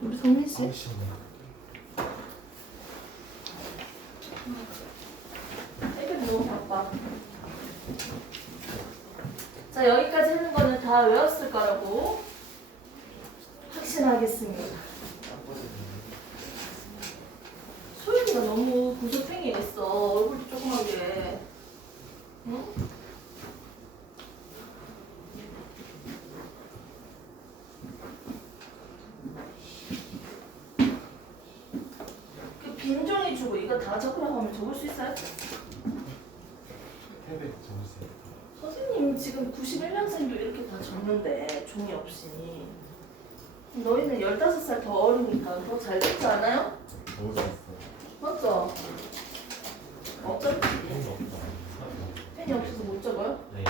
우리 성민 씨. 애들이 너무 바빠. 자, 여기까지 하는 거는 다 외웠을 거라고 확신하겠습니다. 소윤이가 너무 구석탱이했어. 얼굴도 조그맣게. 응? 그 빈종이 주고 이거 다 적으라고 하면 적을 수 있어요? 탭에 적으세요. 선생님 지금 91년생도 이렇게 다 적는데 종이 없이. 너희는 15살 더 어리니까 더 잘 듣지 않아요? 너무 잘했어요. 맞죠? 어쩌지? 펜이 없다. 펜이 없어서 못 적어요? 네.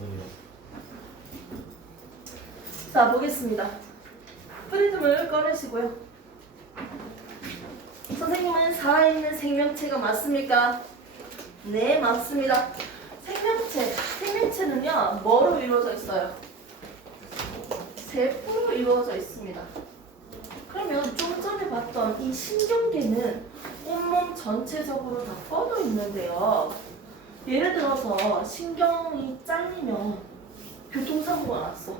오늘이요. 자, 보겠습니다. 프리즘을 꺼내시고요. 선생님은 살아있는 생명체가 맞습니까? 네, 맞습니다. 생명체는요, 뭐로 이루어져 있어요? 세포로 이루어져 있습니다. 그러면 좀 전에 봤던 이 신경계는 온몸 전체적으로 다 뻗어 있는데요. 예를 들어서 신경이 잘리면 교통사고가 났어.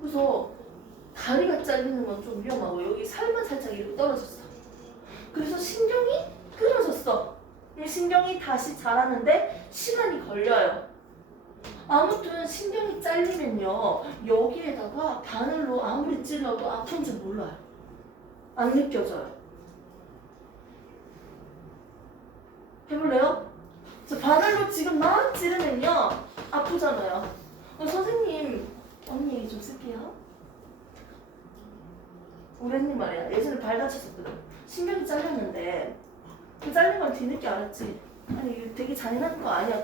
그래서 다리가 잘리는 건 좀 위험하고 여기 살만 살짝 이렇게 떨어졌어. 그래서 신경이 끊어졌어. 이 신경이 다시 자라는데 시간이 걸려요. 아무튼 신경이 잘리면요, 여기에다가 바늘로 아무리 찔러도 아픈지 몰라요. 안 느껴져요. 해볼래요? 저 바늘로 지금 막 찌르면요 아프잖아요. 선생님, 언니 얘기 좀 쓸게요. 우리 언니 말이야, 예전에 발 다쳤었거든. 신경이 잘렸는데 그 잘린 건 뒤늦게 알았지. 아니 이거 되게 잔인한 거 아니야.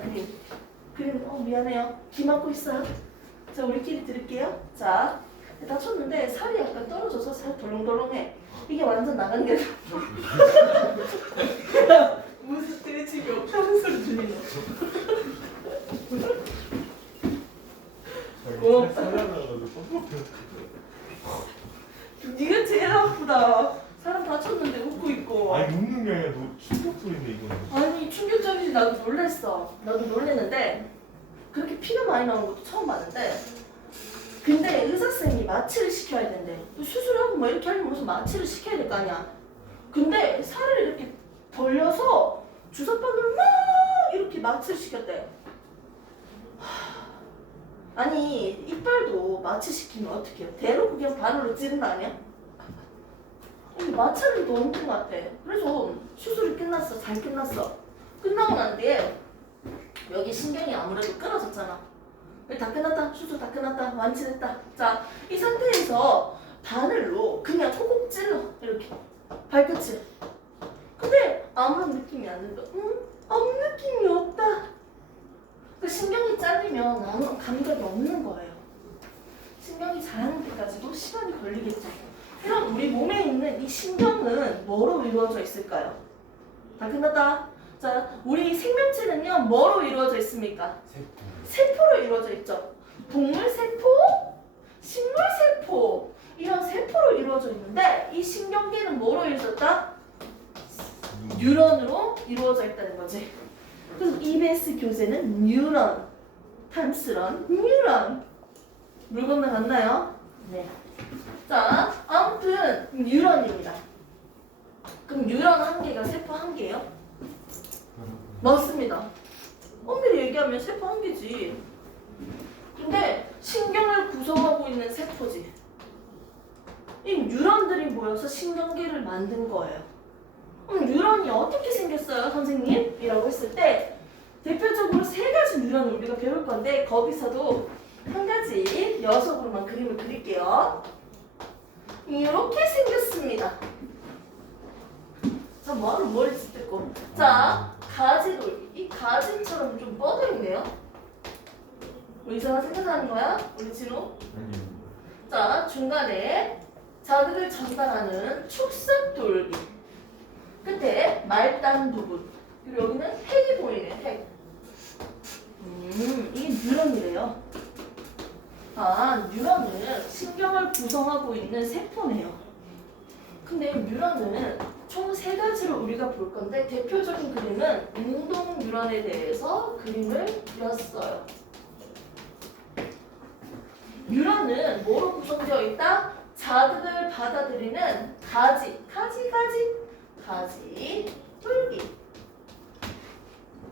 그림 미안해요. 귀 막고 있어요. 자, 우리끼리 들을게요. 자, 다쳤는데 살이 약간 떨어져서 살 덜렁덜렁해. 이게 완전 나간 게 무슨 스트레칭이 없다는 소리 들리노? 고맙다. 네가 제일 아프다. 사람 다쳤는데 웃고 있고. 아니 웃는 게 아니라 너 충격 소리인데 이거는. 아니 충격적이지. 나도 놀랬어. 나도 놀랬는데 그렇게 피가 많이 나오는 것도 처음 봤는데, 근데 의사쌤이 마취를 시켜야 된대. 수술하고 뭐 이렇게 하려면 무슨 마취를 시켜야 될 거 아니야. 근데 살을 이렇게 벌려서 주사바늘 막 이렇게 마취를 시켰대. 아니 이빨도 마취시키면 어떻게 해요? 대놓고 그냥 바늘로 찌른 거 아니야? 마취를 너무 큰 것 같아. 그래서 수술이 끝났어. 잘 끝났어. 끝나고 난 뒤에 여기 신경이 아무래도 끊어졌잖아. 다 끝났다. 수술 다 끝났다. 완치됐다. 자, 이 상태에서 바늘로 그냥 콕콕 찔러. 이렇게 발끝을. 근데 아무런 느낌이 안 든다. 아무 느낌이 없다. 그 신경이 잘리면 아무런 감각이 없는 거예요. 신경이 자라는 데까지도 시간이 걸리겠죠. 그럼 우리 몸에 있는 이 신경은 뭐로 이루어져 있을까요? 다 끝났다. 자, 우리 생명체는요, 뭐로 이루어져 있습니까? 세포로 이루어져 있죠. 동물 세포, 식물 세포, 이런 세포로 이루어져 있는데 이 신경계는 뭐로 이루어졌다? 뉴런으로 이루어져 있다는 거지. 그래서 EBS 교재는 뉴런, 탐스런, 뉴런. 물 건너갔나요? 네. 자, 아무튼 뉴런입니다. 그럼 뉴런 한 개가 세포 한 개예요? 맞습니다. 엄밀히 얘기하면 세포 한 개지. 근데 신경을 구성하고 있는 세포지. 이 뉴런들이 모여서 신경계를 만든 거예요. 그럼 뉴런이 어떻게 생겼어요, 선생님? 이라고 했을 때 대표적으로 3가지 뉴런을 우리가 배울 건데 거기서도 한 가지 녀석으로만 그림을 그릴게요. 이렇게 생겼습니다. 자, 뭐하러 머리 찢고. 자, 가지돌기. 이 가지처럼 좀 뻗어있네요. 우리 이상한 생각하는 거야? 우리 진호? 아니요. 자, 중간에 자극을 전달하는 축삭돌기. 끝에 말단 부분. 그리고 여기는 핵이 보이네, 핵. 이게 뉴런이래요. 아, 뉴런은 신경을 구성하고 있는 세포네요. 근데 뉴런은 총 3가지로 우리가 볼 건데 대표적인 그림은 운동 뉴런에 대해서 그림을 그렸어요. 뉴런은 뭐로 구성되어 있다? 자극을 받아들이는 가지, 뿔기.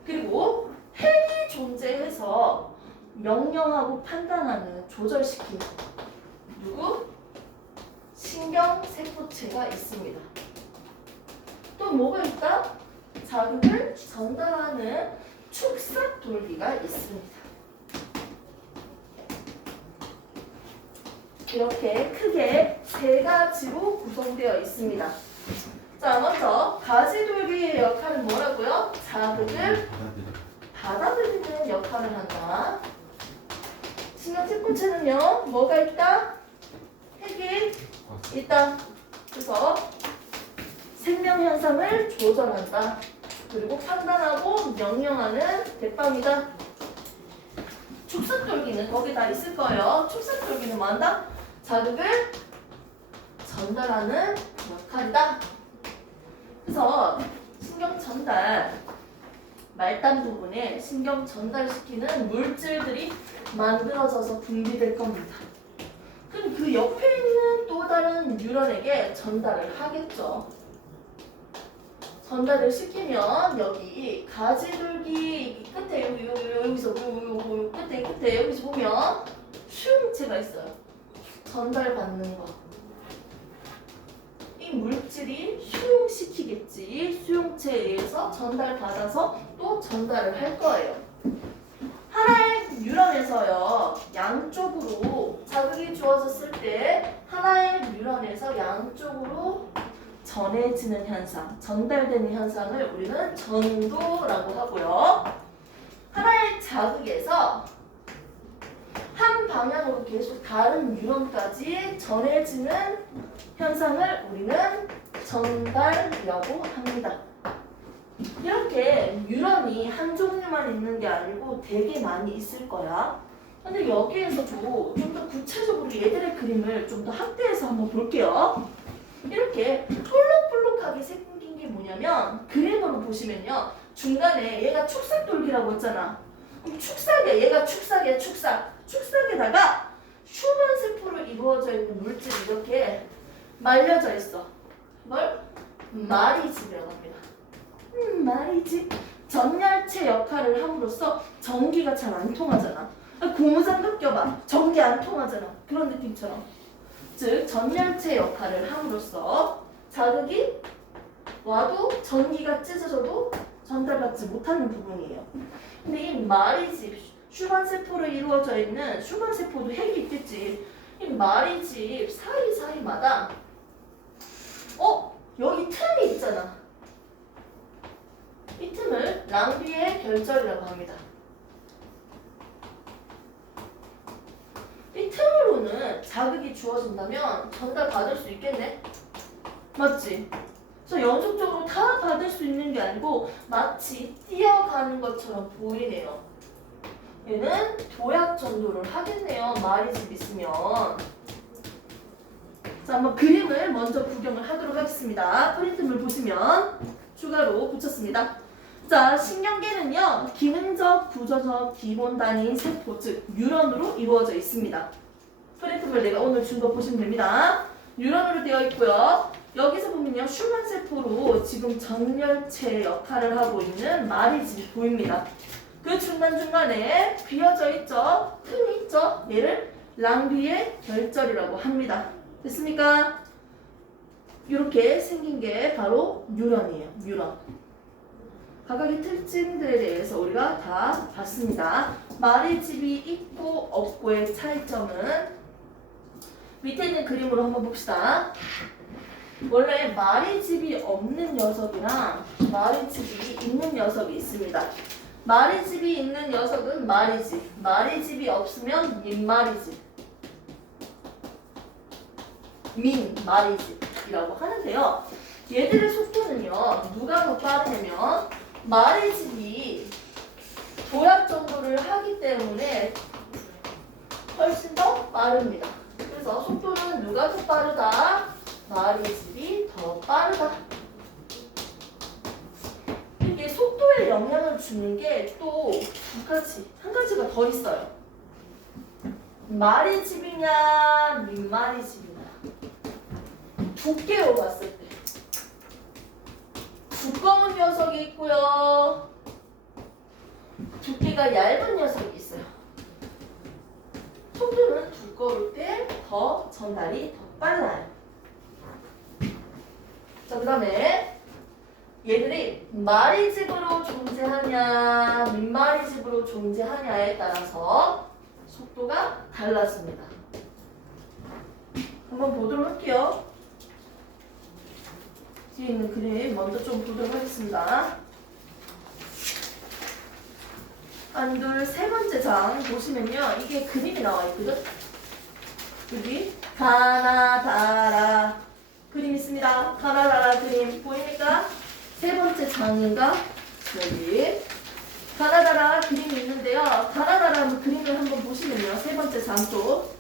그리고 핵이 존재해서 명령하고 판단하는, 조절시키는 누구? 신경세포체가 있습니다. 또 뭐가 있다? 자극을 전달하는 축삭돌기가 있습니다. 이렇게 크게 3가지로 구성되어 있습니다. 자, 먼저 가지돌기의 역할은 뭐라고요? 자극을 받아들이는 역할을 한다. 신경세포체는요, 뭐가 있다? 핵이 있다. 그래서 생명현상을 조절한다. 그리고 판단하고 명령하는 대빵이다. 축삭돌기는 거기 다 있을 거예요. 축삭돌기는 뭐한다? 자극을 전달하는 역할이다. 그래서 신경 전달, 말단 부분에 신경 전달시키는 물질들이 만들어져서 분비될 겁니다. 그럼 그 옆에 있는 또 다른 뉴런에게 전달을 하겠죠. 전달을 시키면 여기 가지돌기 끝에 여기서 끝에 여기서 보면 수용체가 있어요. 전달받는 거. 이 물질이 수용시키겠지. 수용체에 의해서 전달받아서 또 전달을 할 거예요. 하나의 뉴런에서요, 양쪽으로 자극이 주어졌을 때 하나의 뉴런에서 양쪽으로 전해지는 현상, 전달되는 현상을 우리는 전도라고 하고요. 하나의 자극에서 한 방향으로 계속 다른 뉴런까지 전해지는 현상을 우리는 전달이라고 합니다. 이렇게 뉴런이 한 종류만 있는 게 아니고 되게 많이 있을 거야. 근데 여기에서도 좀 더 구체적으로 얘들의 그림을 좀 더 확대해서 한번 볼게요. 이렇게 볼록볼록하게 생긴 게 뭐냐면, 그림으로 보시면요, 중간에 얘가 축삭돌기라고 했잖아. 그럼 축삭이야. 얘가 축삭이야. 축삭에다가 슈만세포로 이루어져 있는 물질이 이렇게 말려져 있어. 뭘? 마리집이라고 합니다. 마리집. 전열체 역할을 함으로써 전기가 잘 안 통하잖아. 고무장갑 껴봐. 전기 안 통하잖아. 그런 느낌처럼. 즉 전열체 역할을 함으로써 자극이 와도 전기가 찢어져도 전달받지 못하는 부분이에요. 근데 이 마리집, 슈만세포로 이루어져 있는, 슈만세포도 핵이 있겠지. 이 마리집 사이사이마다 여기 틈이 있잖아. 이 틈을 랑비의 결절이라고 합니다. 이 틈으로는 자극이 주어진다면 전달받을 수 있겠네? 맞지? 그래서 연속적으로 다 받을 수 있는 게 아니고 마치 뛰어가는 것처럼 보이네요. 얘는 도약 전도를 하겠네요. 마리집 있으면. 자, 한번 그림을 먼저 구경을 하도록 하겠습니다. 프린트물 보시면 추가로 붙였습니다. 자, 신경계는요, 기능적, 구조적, 기본 단위 세포, 즉 뉴런으로 이루어져 있습니다. 프린트물 내가 오늘 준 거 보시면 됩니다. 뉴런으로 되어 있고요. 여기서 보면요, 슈만세포로 지금 전열체 역할을 하고 있는 마리집이 보입니다. 그 중간중간에 비어져 있죠? 틈이 있죠? 얘를 랑비의 결절이라고 합니다. 됐습니까? 이렇게 생긴 게 바로 뉴런이에요. 뉴런. 각각의 특징들에 대해서 우리가 다 봤습니다. 마리집이 있고 없고의 차이점은 밑에 있는 그림으로 한번 봅시다. 원래 마리집이 없는 녀석이랑 마리집이 있는 녀석이 있습니다. 마리집이 있는 녀석은 마리집, 마리집이 없으면 민마리집, 민마리집이라고 하는데요. 얘들의 속도는요, 누가 더 빠르냐면 마리집이 도약 정도를 하기 때문에 훨씬 더 빠릅니다. 그래서 속도는 누가 더 빠르다? 마리집이 주는 게 또 두 가지, 한 가지가 더 있어요. 말이 집이냐, 민말이 집이냐. 두께로 봤을 때 두꺼운 녀석이 있고요. 두께가 얇은 녀석이 있어요. 속도는 두꺼울 때 더 전달이 더 빨라요. 자, 그 다음에 얘들이 말이 집으로 존재하냐, 민말이 집으로 존재하냐에 따라서 속도가 달라집니다. 한번 보도록 할게요. 뒤에 있는 그림 먼저 좀 보도록 하겠습니다. 안둘 세 번째 장 보시면요. 이게 그림이 나와 있거든. 여기 가나다라 그림 있습니다. 가나다라 그림 보입니까? 세 번째 장인가? 여기 가나다라 그림이 있는데요. 가나다라 그림을 한번 보시면요. 세 번째 장 쪽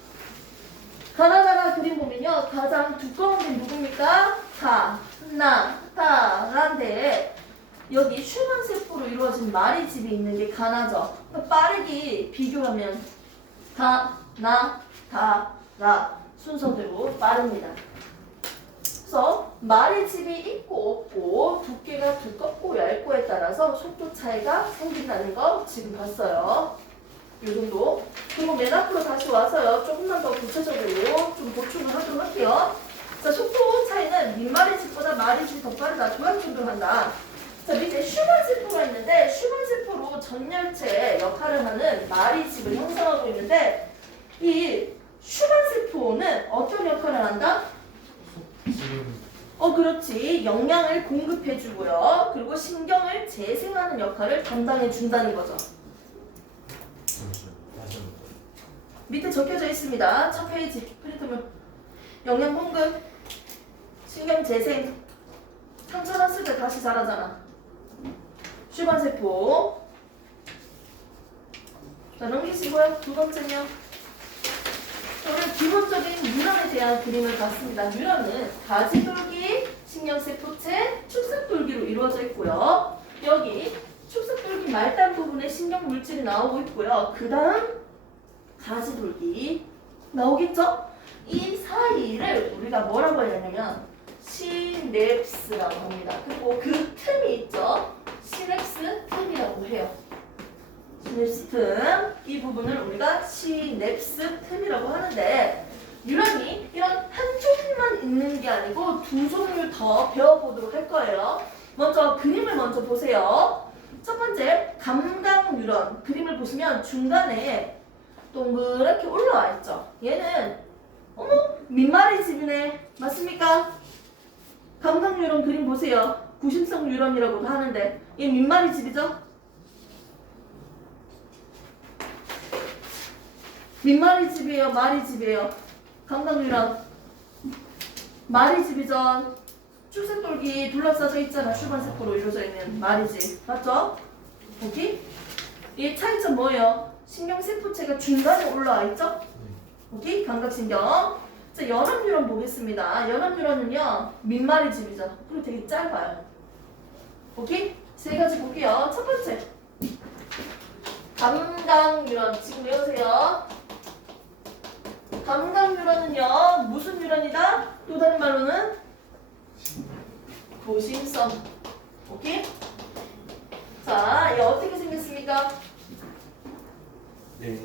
가나다라 그림 보면요. 가장 두꺼운 게 누굽니까? 가나다라인데 여기 슈만 세포로 이루어진 말이 집이 있는 게 가나죠. 빠르게 비교하면 가나다라 순서대로 빠릅니다. 그래서 말이 집이 있고 없고 두께가 두껍고 얇고에 따라서 속도 차이가 생긴다는 거 지금 봤어요. 이 정도. 그리고 맨 앞으로 다시 와서요. 조금만 더 구체적으로 좀 보충을 하도록 할게요. 자, 속도 차이는 민말이 집보다 말이 집이 더 빠르다. 교환준동을 한다. 자, 밑에 슈만 세포가 있는데 슈만 세포로 전열체 역할을 하는 말이 집을 형성하고 있는데 이 슈만 세포는 어떤 역할을 한다? 지금 그렇지. 영양을 공급해주고요. 그리고 신경을 재생하는 역할을 담당해준다는 거죠. 잠시만요. 다시 한번. 밑에 적혀져 있습니다. 첫 페이지 프린트물. 영양 공급, 신경 재생. 상처 났을 때 다시 자라잖아. 슈만 세포. 자, 넘기시고요. 두 번째요. 오늘 기본적인 뉴런에 대한 그림을 봤습니다. 뉴런은 가지돌기, 신경세포체, 축삭돌기로 이루어져 있고요. 여기 축삭돌기 말단 부분에 신경물질이 나오고 있고요. 그 다음 가지돌기 나오겠죠? 이 사이를 우리가 뭐라고 해야 되냐면 시냅스라고 합니다. 그리고 그 틈이 있죠? 시냅스 틈이라고 해요. 시냅스 틈, 이 부분을 우리가 시냅스 틈이라고 하는데 뉴런이 이런 한 종류만 있는 게 아니고 두 종류 더 배워보도록 할 거예요. 먼저 그림을 먼저 보세요. 첫 번째 감각 뉴런 그림을 보시면 중간에 동그랗게 올라와 있죠. 얘는 민말이 집이네. 맞습니까? 감각 뉴런 그림 보세요. 구심성 뉴런이라고도 하는데 얘 민말이 집이죠? 민말이 집이에요? 말이 집이에요? 감각 뉴런 말이 집이죠? 축색돌기 둘러싸져 있잖아. 슈반세포로 이루어져 있는 말이 집. 맞죠? 여기? 이 차이점 뭐예요? 신경세포체가 중간에 올라와 있죠? 여기 감각신경. 자, 연합뉴런 보겠습니다. 연합뉴런은요 민말이 집이죠. 그리고 되게 짧아요. 오케이? 세 가지 볼게요. 첫 번째 감각뉴런 지금 외우세요. 감각뉴런은요 무슨 뉴런이다? 또 다른 말로는 고심성. 오케이? 자, 얘 어떻게 생겼습니까? 네.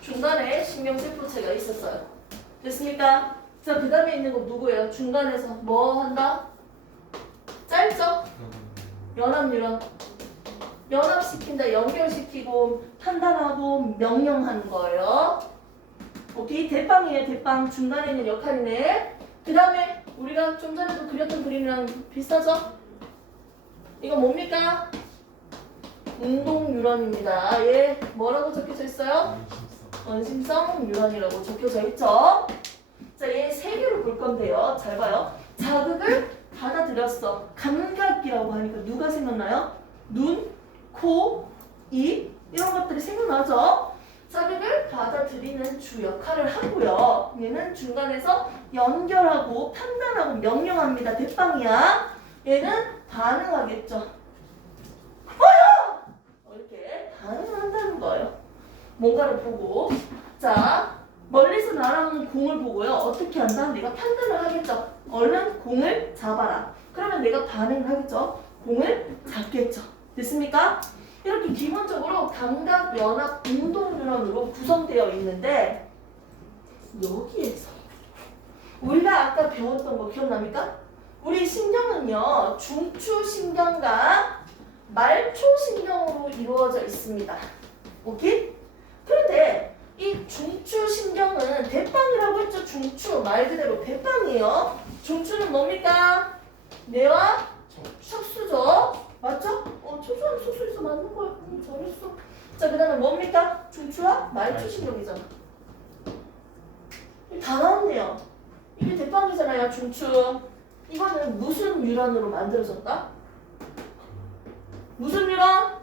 중간에 신경세포체가 있었어요. 됐습니까? 자, 그 다음에 있는 거 누구예요? 중간에서 뭐 한다? 짧죠? 연합뉴런. 연합시킨다, 연결시키고 판단하고 명령하는 거예요. 오케이? 대빵이에요, 대빵. 중간에 있는 역할이네. 그 다음에 우리가 좀 전에도 그렸던 그림이랑 비슷하죠? 이거 뭡니까? 운동뉴런입니다. 얘 뭐라고 적혀져 있어요? 원심성 뉴런이라고 적혀져 있죠? 자, 얘 세 개로 볼 건데요. 잘 봐요. 자극을 받아들였어. 감각이라고 하니까 누가 생각나요? 눈, 코, 입 이런 것들이 생각나죠? 자극을 받아들이는 주 역할을 하고요. 얘는 중간에서 연결하고 판단하고 명령합니다. 대빵이야. 얘는 반응하겠죠. 이렇게 반응을 한다는 거예요. 뭔가를 보고. 자, 멀리서 날아오는 공을 보고요. 어떻게 한다? 내가 판단을 하겠죠. 얼른 공을 잡아라. 그러면 내가 반응을 하겠죠. 공을 잡겠죠. 됐습니까? 이렇게 기본적으로 감각, 연합, 운동 뉴런으로 구성되어 있는데 여기에서 우리가 아까 배웠던 거 기억납니까? 우리 신경은요. 중추신경과 말초신경으로 이루어져 있습니다. 오케이? 그런데 이 중추신경은 대빵이라고 했죠. 중추 말 그대로 대빵이에요. 중추는 뭡니까? 뇌와 척수죠. 맞죠? 초조한 소수에서 맞는 거야. 잘했어. 자, 그 다음에 뭡니까? 중추와 말초신경이잖아. 다 나왔네요. 이게 대빵이잖아요. 중추. 이거는 무슨 뉴런으로 만들어졌다? 무슨 뉴런?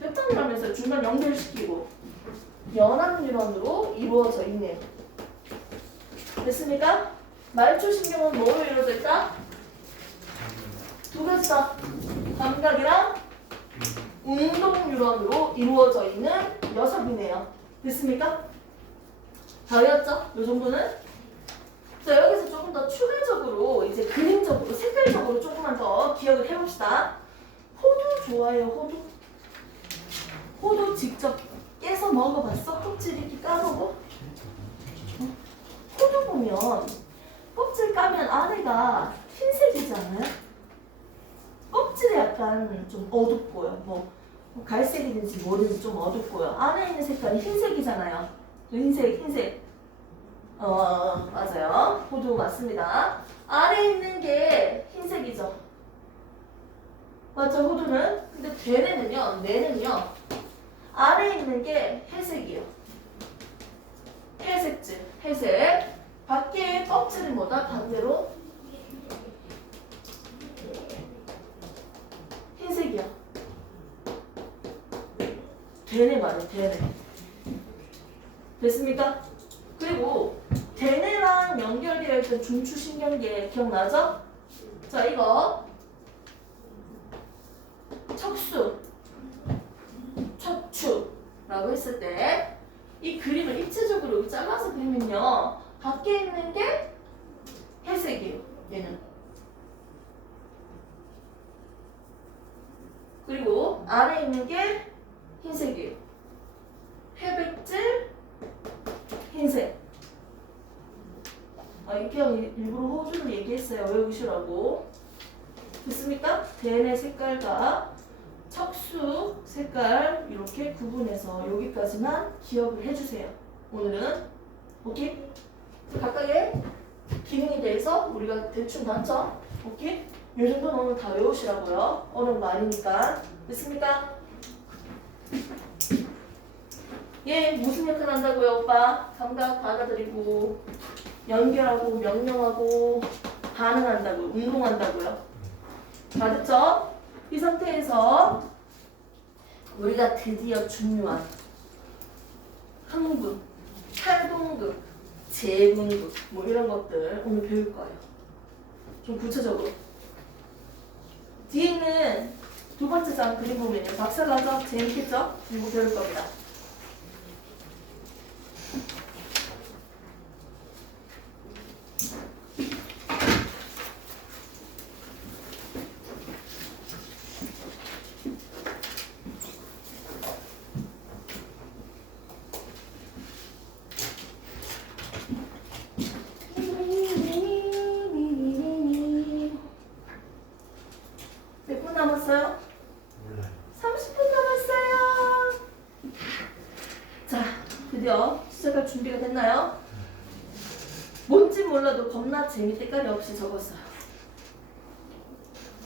대빵이라면서요. 중간 연결시키고 연합 뉴런으로 이루어져 있네요. 됐습니까? 말초신경은 뭐로 이루어져 있다? 두 가지다. 감각이랑 운동 뉴런으로 이루어져 있는 녀석이네요. 됐습니까? 다 외웠죠? 이 정도는? 자, 여기서 조금 더 추가적으로 이제 그림적으로 색깔적으로 조금만 더 기억을 해봅시다. 호두 좋아해요, 호두? 호두 직접 깨서 먹어봤어? 껍질 이렇게 까먹어? 호두 보면 껍질 까면 안에가 흰색이지 않아요? 껍질이 약간 좀 어둡고요. 뭐 갈색이든지 뭐든지 좀 어둡고요. 안에 있는 색깔이 흰색이잖아요. 흰색. 맞아요. 호두 맞습니다. 안에 있는 게 흰색이죠. 맞죠, 호두는? 근데 뇌는요, 안에 있는 게 회색이에요. 회색. 밖에 껍질은 뭐다? 반대로 흰색이야. 대뇌 말이야, 대뇌. 됐습니까? 그리고 대뇌랑 연결되어 있던 중추신경계 기억나죠? 자, 이거 척수, 척추라고 했을 때 이 그림을 입체적으로 잘라서 그리면요. 밖에 있는 게 회색이에요. 얘는. 그리고 안에 있는 게 흰색이에요. 회백질, 흰색. 이렇게 일부러 호주를 얘기했어요. 외우시라고. 됐습니까? 대뇌 색깔과 척수 색깔 이렇게 구분해서 여기까지만 기억을 해주세요. 오늘은. 오케이? 각각의 기능에 대해서 우리가 대충 봤죠? 오케이? 이 정도는 오늘 다 외우시라고요. 어려운 거 아니니까. 됐습니까? 얘 무슨 역할 한다고요, 오빠? 감각 받아들이고 연결하고 명령하고 반응한다고, 운동한다고요. 맞았죠? 이 상태에서 우리가 드디어 중요한 흥분, 탈분급, 재분급 뭐 이런 것들 오늘 배울 거예요. 좀 구체적으로. 뒤에 있는 두 번째 장 그림 보면요. 박살나죠? 재밌겠죠? 이거 배울 겁니다. 몇 분 남았어요? 몰라요. 30분 남았어요. 자, 드디어 시작할 준비가 됐나요? 뭔지 몰라도 겁나 재미 때깔이 없이 적었어요.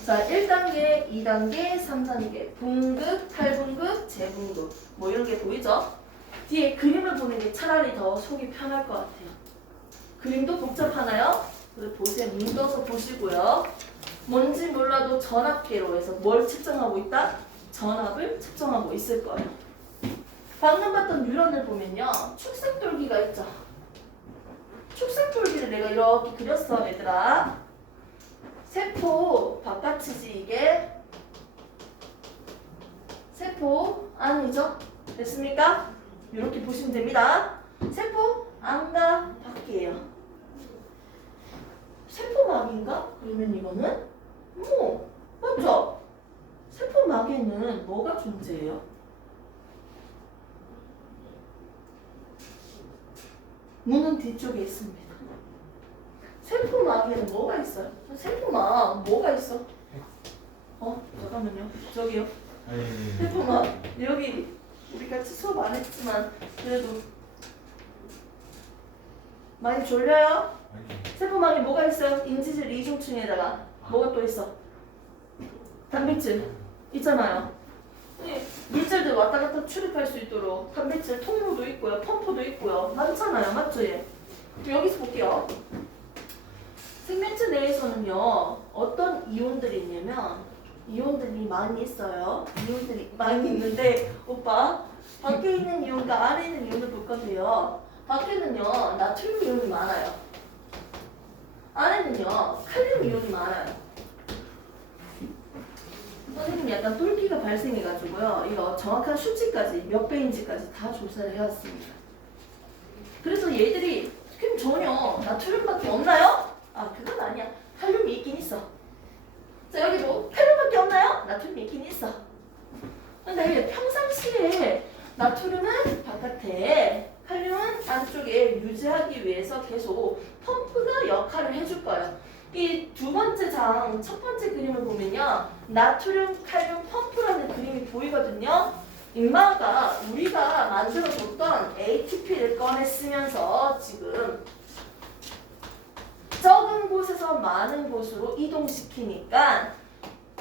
자, 1단계, 2단계, 3단계, 분급, 탈분급, 재분급 뭐 이런 게 보이죠? 뒤에 그림을 보는 게 차라리 더 속이 편할 것 같아요. 그림도 복잡하나요? 그래서 보세요. 눈 떠서 보시고요. 뭔지 몰라도 전압계로 해서 뭘 측정하고 있다? 전압을 측정하고 있을 거예요. 방금 봤던 뉴런을 보면요. 축색돌기가 있죠. 축색돌기를 내가 이렇게 그렸어, 얘들아. 세포 바깥이지 이게. 세포 안이죠. 됐습니까? 이렇게 보시면 됩니다. 세포 안과 밖이에요. 세포막인가? 그러면 이거는 맞죠? 세포막에는 뭐가 존재해요? 문은 뒤쪽에 있습니다. 세포막에는 뭐가 있어요? 세포막 뭐가 있어? 잠깐만요. 저기요. 아니 세포막 여기 우리 같이 수업 안 했지만 그래도 많이 졸려요? 아니 세포막에 뭐가 있어요? 인지질 이중층에다가 뭐가 또 있어? 단백질 있잖아요. 이 물질들 왔다 갔다 출입할 수 있도록 단백질 통로도 있고요, 펌프도 있고요. 많잖아요, 맞죠? 얘? 여기서 볼게요. 생명체 내에서는요, 어떤 이온들이 있냐면 이온들이 많이 있어요. 이온들이 많이 있는데 오빠 밖에 있는 이온과 안에 있는 이온을 볼 건데요. 밖에는요 나트륨 이온이 많아요. 안에는요 칼륨 이온이 많아요. 선생님이 약간 똘끼가 발생해가지고요. 이거 정확한 수치까지 몇 배인지까지 다 조사를 해왔습니다. 그래서 얘들이 그럼 전혀 나트륨밖에 없나요? 그건 아니야. 칼륨이 있긴 있어. 자 여기도 칼륨밖에 없나요? 나트륨이 있긴 있어. 근데 평상시에 나트륨은 바깥에 칼륨은 안쪽에 유지하기 위해서 계속 펌프가 역할을 해줄 거예요. 이 두 번째 장, 첫 번째 그림을 보면요. 나트륨, 칼륨, 펌프라는 그림이 보이거든요. 인마가 우리가 만들어줬던 ATP를 꺼내 쓰면서 지금 적은 곳에서 많은 곳으로 이동시키니까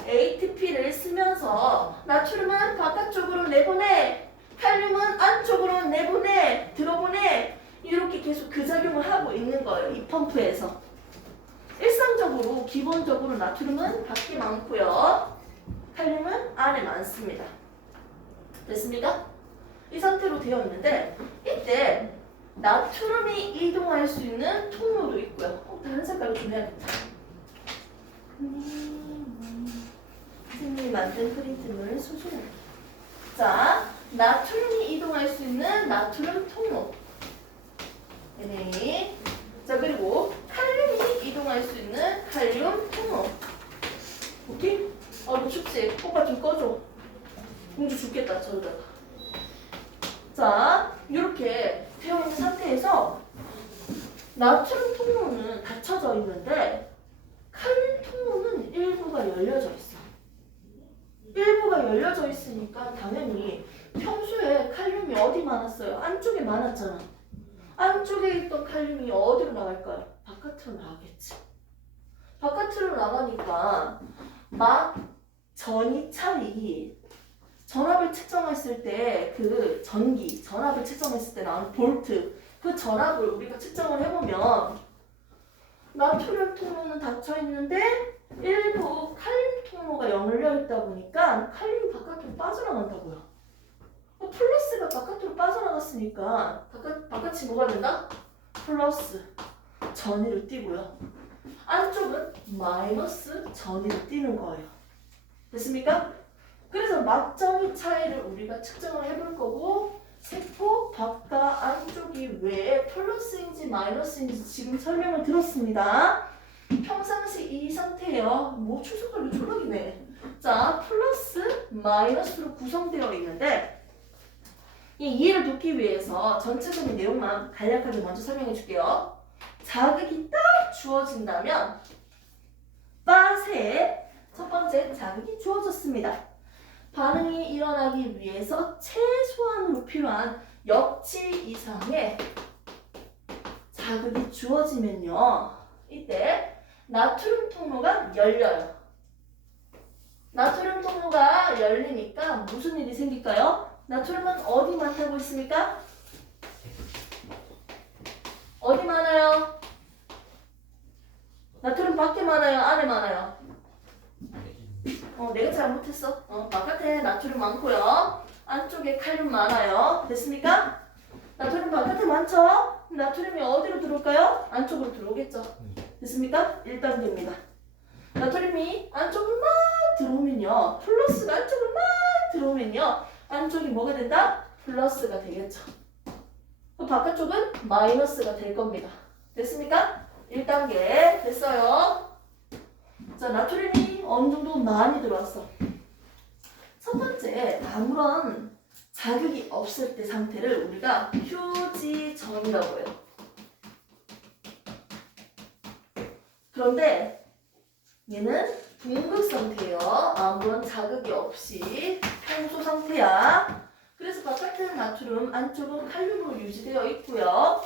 ATP를 쓰면서 나트륨은 바깥쪽으로 내보내, 칼륨은 안쪽으로 내보내, 들어보내 이렇게 계속 그 작용을 하고 있는 거예요. 이 펌프에서. 일상적으로 기본적으로 나트륨은 밖에 많고요. 칼륨은 안에 많습니다. 됐습니까? 이 상태로 되어 있는데 이때 나트륨이 이동할 수 있는 통로도 있고요. 다른 색깔로 좀 해야겠다. 선생님이 만든 프린트물 소중해. 자, 나트륨이 이동할 수 있는 나트륨 통로. 네. 자, 그리고 칼륨이 이동할 수 있는 칼륨 통로. 오케이? 이거 춥지? 오빠 좀 꺼줘. 공주 죽겠다, 저러다가. 자, 이렇게 되어 있는 상태에서 나트륨 통로는 닫혀져 있는데 칼륨 통로는 일부가 열려져 있어. 일부가 열려져 있으니까 당연히 평소에 칼륨이 어디 많았어요? 안쪽에 많았잖아. 안쪽에 있던 칼륨이 어디로 나갈까요? 바깥으로 나가겠지. 바깥으로 나가니까 막 전이 차이 전압을 측정했을 때 그 전기, 전압을 측정했을 때 나오는 볼트 그 전압을 우리가 측정을 해보면 나트륨 통로는 닫혀 있는데 일부 칼륨 통로가 열려 있다 보니까 칼륨이 바깥으로 빠져나간다고요. 플러스가 바깥으로 빠져나갔으니까 바깥이 뭐가 된다? 플러스 전위로 띄고요. 안쪽은 마이너스 전위로 띄는 거예요. 됐습니까? 그래서 막정의 차이를 우리가 측정을 해볼 거고 세포 밖과 안쪽이 왜 플러스인지 마이너스인지 지금 설명을 들었습니다. 평상시 이 상태예요. 뭐 추석하기 졸라기네. 자, 플러스 마이너스로 구성되어 있는데 이 이해를 돕기 위해서 전체적인 내용만 간략하게 먼저 설명해 줄게요. 자극이 딱 주어진다면 밭에 첫 번째 자극이 주어졌습니다. 반응이 일어나기 위해서 최소한으로 필요한 역치 이상의 자극이 주어지면요. 이때 나트륨 통로가 열려요. 나트륨 통로가 열리니까 무슨 일이 생길까요? 나트륨은 어디 많다고 있습니까? 어디 많아요? 나트륨 밖에 많아요? 안에 많아요? 내가 잘못했어. 바깥에 나트륨 많고요. 안쪽에 칼륨 많아요. 됐습니까? 나트륨 바깥에 많죠? 나트륨이 어디로 들어올까요? 안쪽으로 들어오겠죠. 됐습니까? 1단계입니다. 나트륨이 안쪽으로 막 들어오면요. 플러스가 안쪽으로 막 들어오면요. 안쪽이 뭐가 된다? 플러스가 되겠죠. 그럼 바깥쪽은 마이너스가 될 겁니다. 됐습니까? 1단계 됐어요. 자, 나트륨이 어느 정도 많이 들어왔어. 첫 번째, 아무런 자극이 없을 때 상태를 우리가 휴지전이라고 해요. 그런데 얘는 붕극 상태예요. 아무런 자극이 없이 평소 상태야. 그래서 바깥에는 나트륨, 안쪽은 칼륨으로 유지되어 있고요.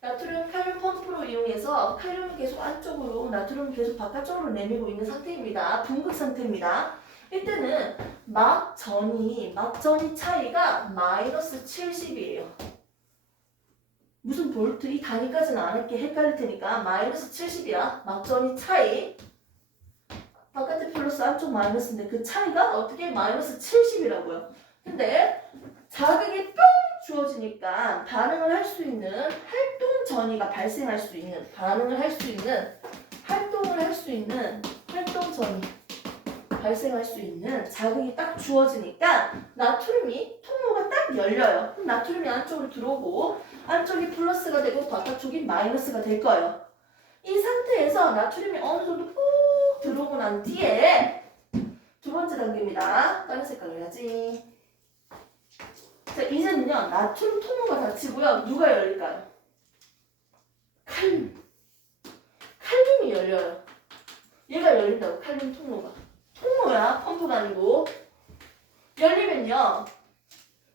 나트륨 칼륨 펌프로 이용해서 칼륨을 계속 안쪽으로, 나트륨을 계속 바깥쪽으로 내밀고 있는 상태입니다. 붕극 상태입니다. 이때는 막전이 차이가 마이너스 70이에요. 무슨 볼트? 이 단위까지는 안 할게. 헷갈릴 테니까 마이너스 70이야. 막전이 차이. 바깥에 플러스 안쪽 마이너스인데 그 차이가 어떻게 마이너스 70이라고요. 근데 자극이 뿅 주어지니까 반응을 할 수 있는 활동 전이가 발생할 수 있는, 반응을 할 수 있는, 활동을 할 수 있는 활동 전이 발생할 수 있는 자극이 딱 주어지니까 나트륨이 통로가 딱 열려요. 그럼 나트륨이 안쪽으로 들어오고 안쪽이 플러스가 되고 바깥쪽이 마이너스가 될 거예요. 이 상태에서 나트륨이 어느 정도 푹 들어오고 난 뒤에 두 번째 단계입니다. 다른 색깔로 해야지. 자, 이제는요, 나트륨 통로가 닫히고요. 누가 열릴까요? 칼륨. 칼륨이 열려요. 얘가 열린다고, 칼륨 통로가. 통로야, 펌프가 아니고. 열리면요,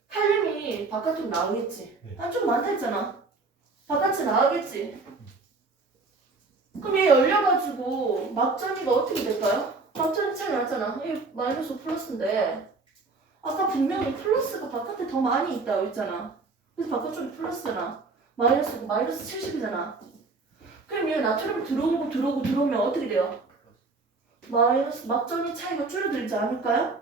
칼륨이 바깥으로 나오겠지. 안쪽 많다 했잖아. 바깥에 나가겠지. 그럼 얘 열려가지고 막전이가 어떻게 될까요? 막전이 차이 나잖아. 이게 마이너스 플러스인데 아까 분명히 플러스가 바깥에 더 많이 있다고 했잖아. 그래서 바깥쪽이 플러스잖아. 마이너스고 마이너스 70이잖아. 그럼 얘 나트륨 들어오면 어떻게 돼요? 마이너스 막전이 차이가 줄어들지 않을까요?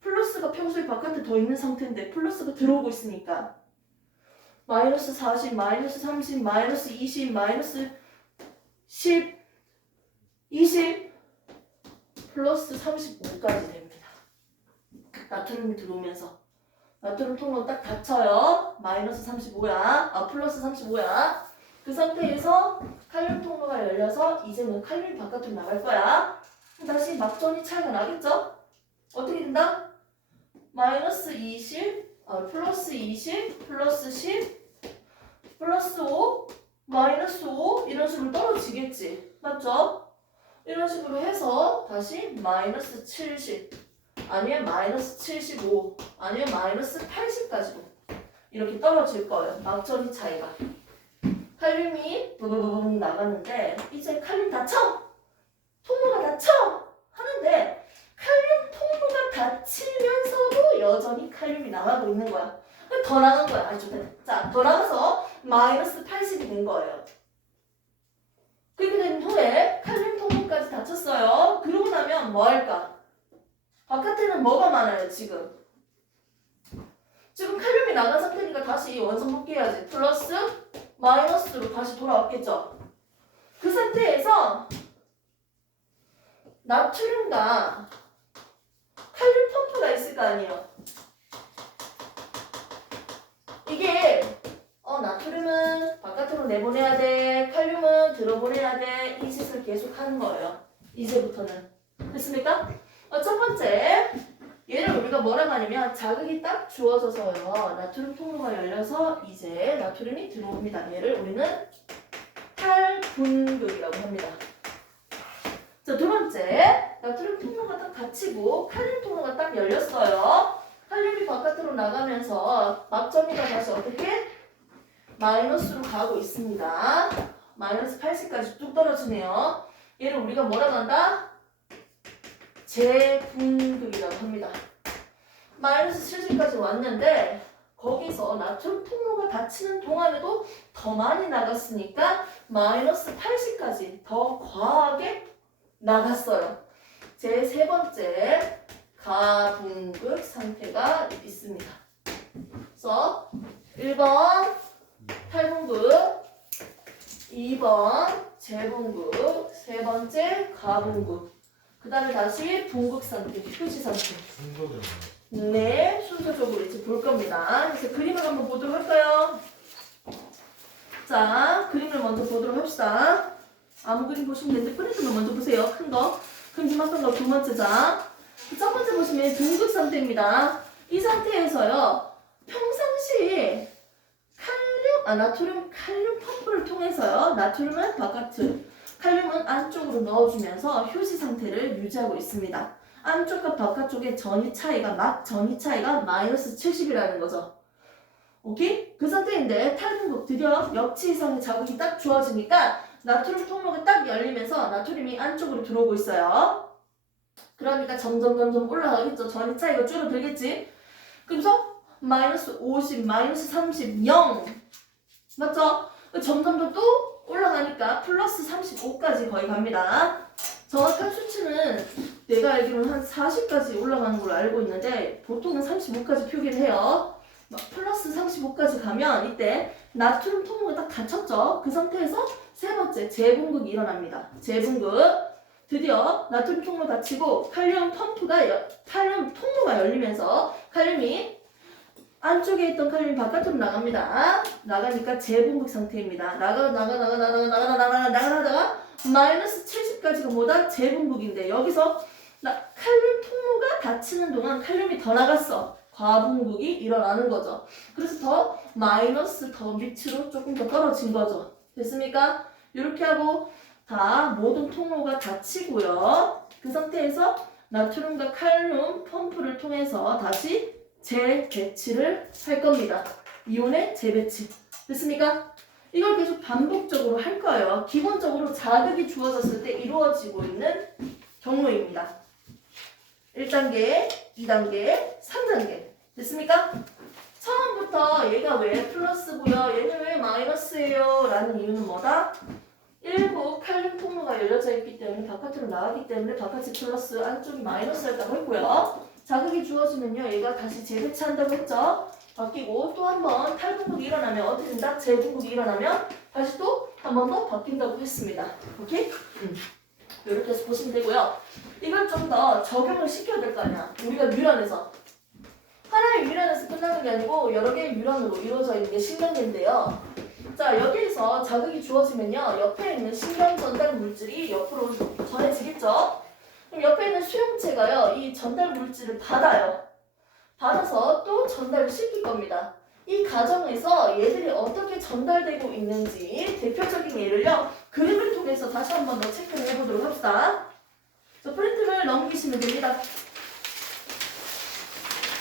플러스가 평소에 바깥에 더 있는 상태인데 플러스가 들어오고 있으니까 마이너스 40, 마이너스 30, 마이너스 20, 마이너스 10, 20, 플러스 35까지 됩니다. 나트륨이 들어오면서 나트륨 통로 딱 닫혀요. 마이너스 35야. 플러스 35야. 그 상태에서 칼륨 통로가 열려서 이제는 칼륨이 바깥으로 나갈 거야. 다시 막전이 차이가 나겠죠? 어떻게 된다? 마이너스 20, 플러스 20, 플러스 10, 플러스 5, 마이너스 5 이런 식으로 떨어지겠지. 맞죠? 이런 식으로 해서 다시 마이너스 70 아니면 마이너스 75 아니면 마이너스 80까지도 이렇게 떨어질 거예요. 막전이 차이가. 칼륨이 부부부부 나가는데 이제 칼륨 닫혀! 통로가 닫혀! 하는데 칼륨 통로가 닫히면서도 여전히 칼륨이 나가고 있는 거야. 더 나간 거야. 아니 좋다. 자, 더 나가서 마이너스 80이 된 거예요. 그렇게 된 후에 칼륨 통로까지 닫혔어요. 그러고 나면 뭐 할까? 바깥에는 뭐가 많아요, 지금? 지금 칼륨이 나간 상태니까 다시 원선 복귀해야지. 플러스, 마이너스로 다시 돌아왔겠죠? 그 상태에서 나트륨과 칼륨 펌프가 있을 거 아니에요? 이게 나트륨은 바깥으로 내보내야 돼. 칼륨은 들어보내야 돼. 이 짓을 계속 하는 거예요. 이제부터는. 됐습니까? 첫 번째, 얘를 우리가 뭐라고 하냐면 자극이 딱 주어져서요. 나트륨 통로가 열려서 이제 나트륨이 들어옵니다. 얘를 우리는 탈분극이라고 합니다. 자, 두 번째, 나트륨 통로가 딱 닫히고 칼륨 통로가 딱 열렸어요. 칼륨이 바깥으로 나가면서 막점이가 다시 어떻게? 마이너스로 가고 있습니다. 마이너스 80까지 뚝 떨어지네요. 얘를 우리가 뭐라고 한다? 재분극이라고 합니다. 마이너스 70까지 왔는데 거기서 나트륨 통로가 닫히는 동안에도 더 많이 나갔으니까 마이너스 80까지 더 과하게 나갔어요. 제 세 번째 가분극 상태가 있습니다. 그래서 1번 탈분극, 2번 재분극, 세 번째 가분극, 그 다음에 다시 분극 상태, 표시 상태. 순서대로. 네, 순서적으로 이제 볼 겁니다. 그래서 그림을 한번 보도록 할까요? 자, 그림을 먼저 보도록 합시다. 아무 그림 보시면 되는데 프린트만 먼저 보세요. 큰 거. 그럼 이만큼 거 두 번째 자. 첫 번째 보시면 분극 상태입니다. 이 상태에서요, 평상시에 나트륨 칼륨 펌프를 통해서요, 나트륨은 바깥으로, 칼륨은 안쪽으로 넣어주면서 휴지 상태를 유지하고 있습니다. 안쪽과 바깥쪽의 전위 차이가 마이너스 70이라는 거죠. 오케이? 그 상태인데 탈분극 드디어 역치 이상의 자극이 딱 주어지니까 나트륨 통로가 딱 열리면서 나트륨이 안쪽으로 들어오고 있어요. 그러니까 점점 올라가겠죠. 전위 차이가 줄어들겠지. 그래서 마이너스 50, 마이너스 30, 0 맞죠? 점점 또 올라가니까 플러스 35까지 거의 갑니다. 정확한 수치는 내가 알기로는 한 40까지 올라가는 걸로 알고 있는데 보통은 35까지 표기를 해요. 플러스 35까지 가면 이때 나트륨 통로가 딱 닫혔죠. 그 상태에서 세 번째 재분극이 일어납니다. 재분극 드디어 나트륨 통로 닫히고 칼륨 통로가 열리면서 칼륨이 안쪽에 있던 칼륨이 바깥으로 나갑니다. 나가니까 재분극 상태입니다. 나가다가 마이너스 70까지가 뭐다? 재분극인데 여기서 칼륨 통로가 닫히는 동안 칼륨이 더 나갔어. 과분극이 일어나는 거죠. 그래서 더 마이너스 더 밑으로 조금 더 떨어진 거죠. 됐습니까? 이렇게 하고 다 모든 통로가 닫히고요. 그 상태에서 나트륨과 칼륨 펌프를 통해서 다시 재배치를 할 겁니다. 이온의 재배치. 됐습니까? 이걸 계속 반복적으로 할 거예요. 기본적으로 자극이 주어졌을 때 이루어지고 있는 경로입니다. 1단계, 2단계, 3단계. 됐습니까? 처음부터 얘가 왜 플러스고요, 얘는 왜 마이너스예요? 라는 이유는 뭐다? 일부 칼륨 통로가 열려져 있기 때문에 바깥으로 나가기 때문에 바깥이 플러스, 안쪽이 마이너스였다고 했고요. 자극이 주어지면요, 얘가 다시 재배치한다고 했죠? 바뀌고 또 한 번 탈분극이 일어나면 어떻게 된다? 재분극이 일어나면 다시 또 한 번 더 바뀐다고 했습니다. 오케이? 이렇게 해서 보시면 되고요. 이걸 좀 더 적용을 시켜야 될 거 아니야. 우리가 뉴런에서 하나의 뉴런에서 끝나는 게 아니고 여러 개의 뉴런으로 이루어져 있는 게 신경계인데요. 자, 여기에서 자극이 주어지면요, 옆에 있는 신경 전달 물질이 옆으로 전해지겠죠. 그럼 옆에 있는 수용체가요, 이 전달 물질을 받아요. 받아서 또 전달을 시킬 겁니다. 이 과정에서 얘들이 어떻게 전달되고 있는지 대표적인 예를요, 그림을 통해서 다시 한 번 더 체크를 해보도록 합시다. 자, 프린트를 넘기시면 됩니다.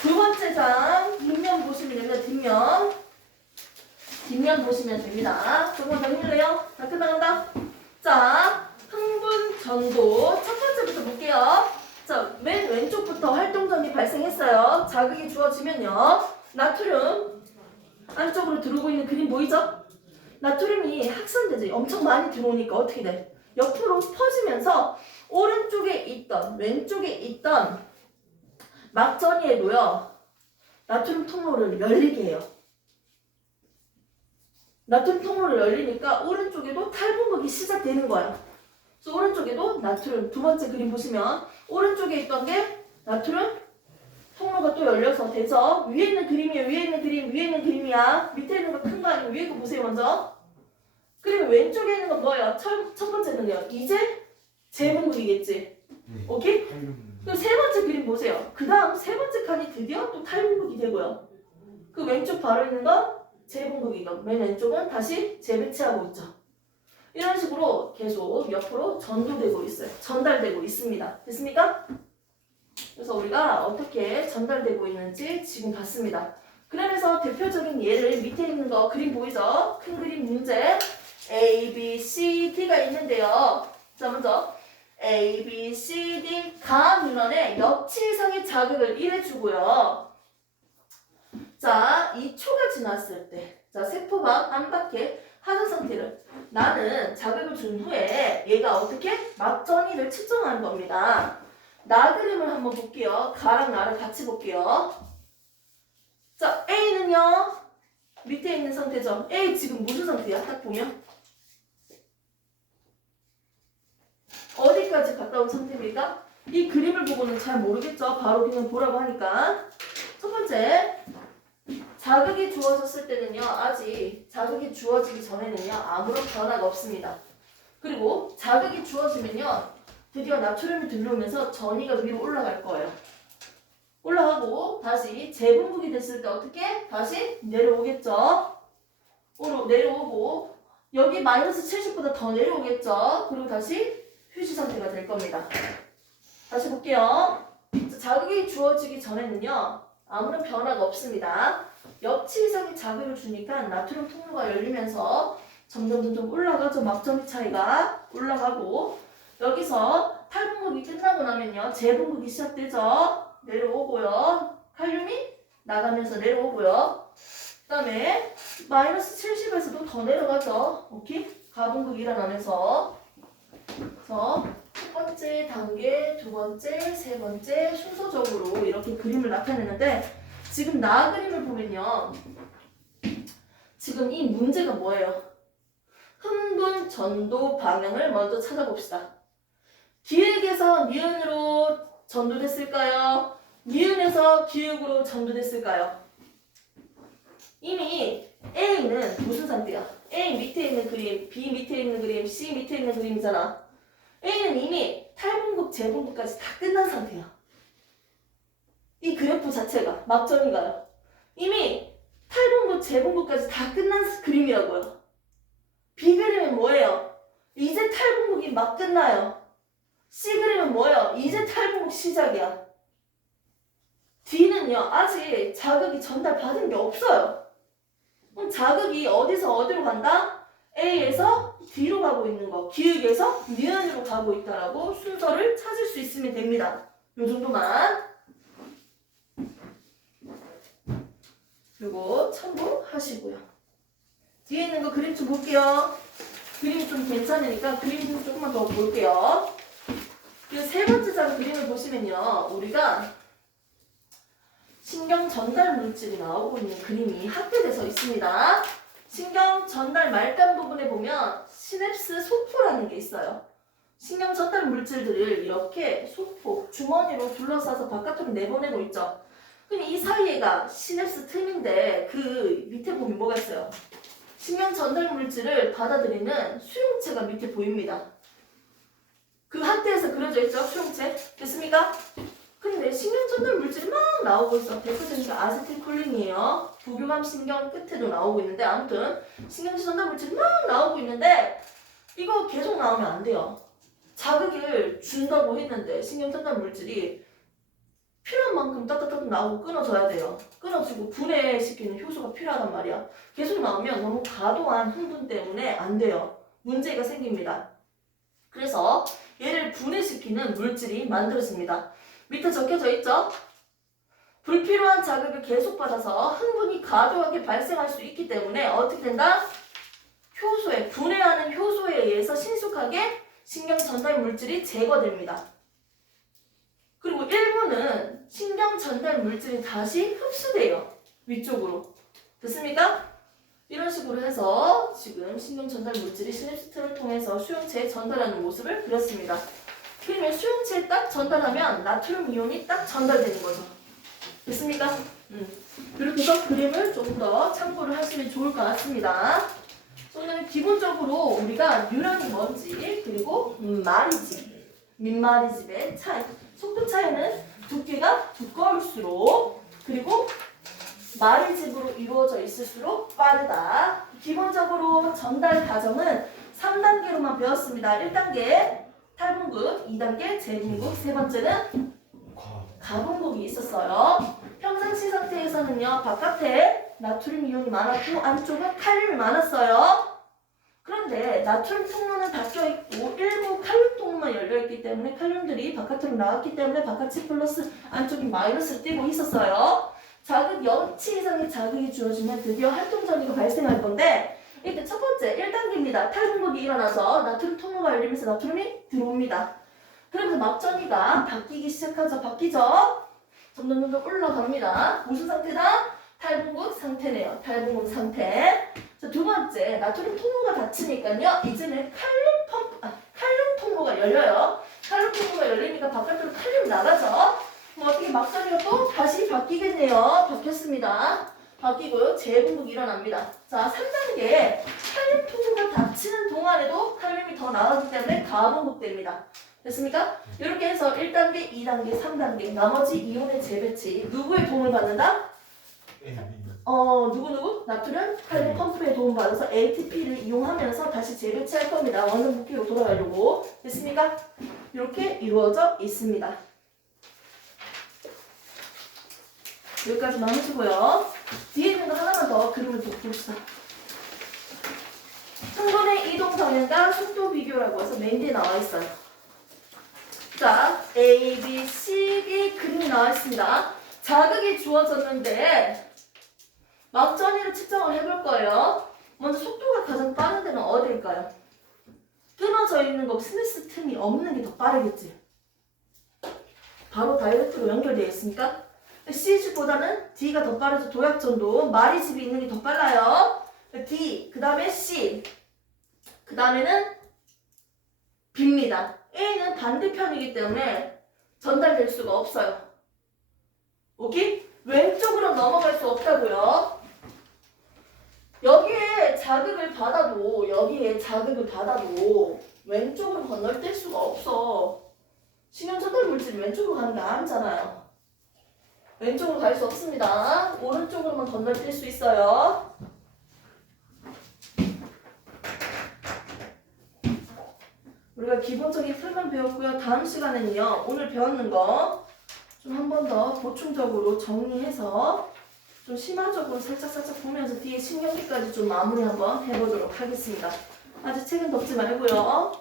두 번째 장 뒷면 보시면 됩니다. 뒷면 보시면 됩니다. 조금만 더 힘을 내요. 다 끝나간다. 자, 흥분 전도 첫 번째부터 볼게요. 자, 맨 왼쪽부터 활동전이 발생했어요. 자극이 주어지면요, 나트륨 안쪽으로 들어오고 있는 그림 보이죠? 나트륨이 확산되지. 엄청 많이 들어오니까 어떻게 돼? 옆으로 퍼지면서 오른쪽에 있던, 왼쪽에 있던 막전이에도요, 나트륨 통로를 열리게 해요. 나트륨 통로를 열리니까 오른쪽에도 탈분극이 시작되는 거야. 그래서 오른쪽에도 나트륨, 두 번째 그림 보시면 오른쪽에 있던 게 나트륨 통로가 또 열려서 되죠. 위에 있는 그림이에요. 위에 있는 그림이야. 밑에 있는 거 큰 거 아니고 위에 거 보세요 먼저. 그리고 왼쪽에 있는 건 뭐예요? 첫 번째는요, 이제 재분극이겠지. 오케이? 그럼 세 번째 그림 보세요. 그 다음 세 번째 칸이 드디어 또 탈분극이 되고요. 그 왼쪽 바로 있는 건 재분극이고 맨 왼쪽은 다시 재배치하고 있죠. 이런 식으로 계속 옆으로 전도되고 있어요. 전달되고 있습니다. 됐습니까? 그래서 우리가 어떻게 전달되고 있는지 지금 봤습니다. 그러면서 대표적인 예를 밑에 있는 거 그림 보이죠? 큰 그림 문제 A, B, C, D가 있는데요. 자, 먼저 A, B, C, D 가 뉴런에 역치 이상의 자극을 1해 주고요. 자, 2초가 지났을 때, 자, 세포가 한 바퀴 하는 상태를 나는 자극을 준 후에 얘가 어떻게 막전이를 측정하는 겁니다. 나 그림을 한번 볼게요. 가랑 나를 같이 볼게요. 자, A는요. 밑에 있는 상태죠. A 지금 무슨 상태야? 딱 보면. 어디까지 갔다 온 상태입니까? 이 그림을 보고는 잘 모르겠죠. 바로 그냥 보라고 하니까. 첫 번째, 자극이 주어졌을 때는요. 아직 자극이 주어지기 전에는요. 아무런 변화가 없습니다. 그리고 자극이 주어지면요. 드디어 나트륨이 들려오면서 전이가 위로 올라갈 거예요. 올라가고 다시 재분극이 됐을 때 어떻게? 다시 내려오겠죠. 내려오고 여기 마이너스 70보다 더 내려오겠죠. 그리고 다시 휴지 상태가 될 겁니다. 다시 볼게요. 자극이 주어지기 전에는요. 아무런 변화가 없습니다. 역치 이상의 자극을 주니까 나트륨 통로가 열리면서 점점 올라가죠. 막점의 차이가 올라가고 여기서 탈분극이 끝나고 나면요. 재분극이 시작되죠. 내려오고요. 칼륨이 나가면서 내려오고요. 그 다음에 마이너스 70에서도 더 내려가죠. 오케이? 가분극이 일어나면서 그래서 첫 번째 단계, 두 번째, 세 번째 순서적으로 이렇게 그림을 나타내는데 지금 나 그림을 보면요. 지금 이 문제가 뭐예요? 흥분 전도 방향을 먼저 찾아봅시다. 기획에서 니은으로 전도됐을까요? 니은에서 기획으로 전도됐을까요? 이미 A는 무슨 상태야? A 밑에 있는 그림, B 밑에 있는 그림, C 밑에 있는 그림이잖아. A는 이미 탈분극, 재분극까지 다 끝난 상태야. 이 그래프 자체가 막점이 가요. 이미 탈분극, 재분극까지 다 끝난 그림이라고요. B 그림은 뭐예요? 이제 탈분극이 막 끝나요. C 그림은 뭐예요? 이제 탈분극 시작이야. D는요, 아직 자극이 전달받은 게 없어요. 그럼 자극이 어디서 어디로 간다? A에서 D로 가고 있는 거, 기획에서 니은으로 가고 있다라고 순서를 찾을 수 있으면 됩니다. 요 정도만. 그리고 참고하시고요. 뒤에 있는 거 그림 좀 볼게요. 그림이 좀 괜찮으니까 그림 좀 조금만 더 볼게요. 이 세 번째 장 그림을 보시면요. 우리가 신경 전달 물질이 나오고 있는 그림이 합계돼서 있습니다. 신경 전달 말단 부분에 보면 시냅스 소포라는 게 있어요. 신경 전달 물질들을 이렇게 소포, 주머니로 둘러싸서 바깥으로 내보내고 있죠. 그럼 이 사이에가 시냅스 틈인데 그 밑에 보면 뭐가 있어요? 신경 전달 물질을 받아들이는 수용체가 밑에 보입니다. 그 한때에서 그려져 있죠? 수용체. 됐습니까? 근데 신경 전달 물질이 막 나오고 있어. 대표적인 게 아세틸콜린이에요. 부교감 신경 끝에도 나오고 있는데 아무튼 신경 전달 물질이 막 나오고 있는데 이거 계속 나오면 안 돼요. 자극을 준다고 했는데 신경 전달 물질이 필요한 만큼 따따따 나오고 끊어져야 돼요. 끊어지고 분해시키는 효소가 필요하단 말이야. 계속 나오면 너무 과도한 흥분 때문에 안 돼요. 문제가 생깁니다. 그래서 얘를 분해시키는 물질이 만들어집니다. 밑에 적혀져 있죠? 불필요한 자극을 계속 받아서 흥분이 과도하게 발생할 수 있기 때문에 어떻게 된다? 효소에, 분해하는 효소에 의해서 신속하게 신경 전달 물질이 제거됩니다. 그리고 일부는 신경 전달 물질이 다시 흡수돼요. 위쪽으로. 됐습니까? 이런 식으로 해서 지금 신경 전달 물질이 시냅스를 통해서 수용체에 전달하는 모습을 그렸습니다. 그러면 수용체에 딱 전달하면 나트륨 이온이 딱 전달되는 거죠. 됐습니까? 이렇게 해서 그림을 조금 더 참고를 하시면 좋을 것 같습니다. 오늘 기본적으로 우리가 뉴런이 뭔지 그리고 마리집, 민마리집의 차이. 속도 차이는 두께가 두꺼울수록 그리고 마리집으로 이루어져 있을수록 빠르다. 기본적으로 전달 과정은 3단계로만 배웠습니다. 1단계 탈분극, 2단계 재분극, 세 번째는 가분극이 있었어요. 평상시 상태에서는요, 바깥에 나트륨 이온이 많았고 안쪽은 칼륨이 많았어요. 그런데 나트륨 통로는 닫혀 있고 일부 칼륨 통로만 열려 있기 때문에 칼륨들이 바깥으로 나왔기 때문에 바깥이 플러스 안쪽이 마이너스를 띄고 있었어요. 자극 0치 이상의 자극이 주어지면 드디어 활동 전이가 발생할 건데 이때 첫 번째 1단계입니다. 탈분극이 일어나서 나트륨 통로가 열리면서 나트륨이 들어옵니다. 그러면서 막전이가 바뀌기 시작하죠. 바뀌죠? 점점 올라갑니다. 무슨 상태다? 탈분국 상태네요. 탈분국 상태. 자, 두 번째, 나트륨 통로가 닫히니까요. 이제는 칼륨 통로가 열려요. 칼륨 통로가 열리니까 바깥으로 칼륨이 나가죠. 그럼 어떻게 막전이가 또 다시 바뀌겠네요. 바뀌었습니다. 바뀌고요. 재분국이 일어납니다. 자, 3단계. 칼륨 통로가 닫히는 동안에도 칼륨이 더 나가기 때문에 가분국됩니다. 됐습니까? 이렇게 해서 1단계, 2단계, 3단계 나머지 이온의 재배치 누구의 도움을 받는다? 누구? 나트륨 칼륨 펌프의 도움 받아서 ATP를 이용하면서 다시 재배치할 겁니다. 원전 부피로 돌아가려고. 됐습니까? 이렇게 이루어져 있습니다. 여기까지만 해주고요. 뒤에 있는 거 하나만 더 그림을 봅시다. 성분의 이동 방향과 속도 비교라고 해서 맨 뒤에 나와 있어요. 자, A, B, C, D 그림이 나와 있습니다. 자극이 주어졌는데 막전이를 측정을 해볼 거예요. 먼저 속도가 가장 빠른 데는 어디일까요? 끊어져 있는 거 스미스 틈이 없는 게 더 빠르겠지. 바로 다이렉트로 연결되어 있으니까 C집보다는 D가 더 빠르죠. 도약전도 마리집이 있는 게 더 빨라요. D, 그 다음에 C, 그 다음에는 B입니다. A는 반대편이기 때문에 전달될 수가 없어요. 오케이? 왼쪽으로 넘어갈 수 없다고요. 여기에 자극을 받아도 왼쪽으로 건널뛸 수가 없어. 신경 전달 물질이 왼쪽으로 가는 게 아니잖아요. 왼쪽으로 갈 수 없습니다. 오른쪽으로만 건널뛸 수 있어요. 우리가 기본적인 틀만 배웠고요. 다음 시간에는요. 오늘 배웠는 거 좀 한 번 더 보충적으로 정리해서 좀 심화적으로 살짝 보면서 뒤에 신경기까지 좀 마무리 한번 해보도록 하겠습니다. 아직 책은 덮지 말고요.